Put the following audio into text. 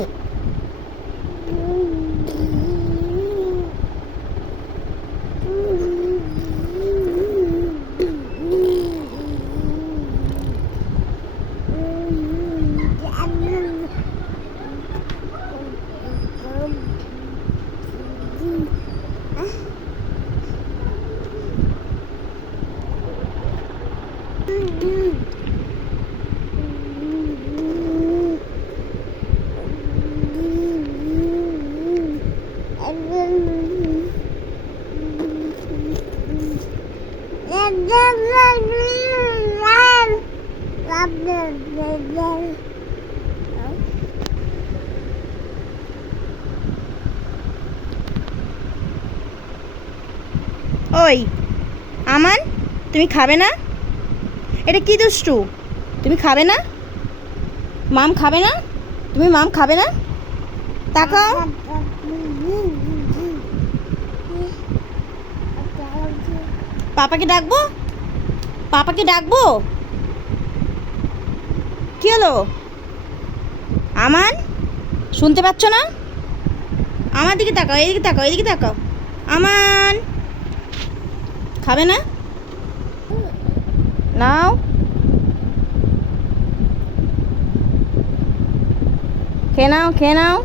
Mm-hmm. ওই, আমান, তুমি খাবে না? এটা কি দুষ্টু? তুমি খাবে না? মাম খাবে না? তুমি মাম খাবে না? তাকাও। পাপাকে ডাকবো? পাপাকে ডাকবো? কি হলো? আমান, শুনতে পাচ্ছ না? আমার দিকে তাকাও এদিকে তাকাও এদিকে তাকাও। আমান, খাবে না? নাও। খেয়ে নাও খেয়ে নাও।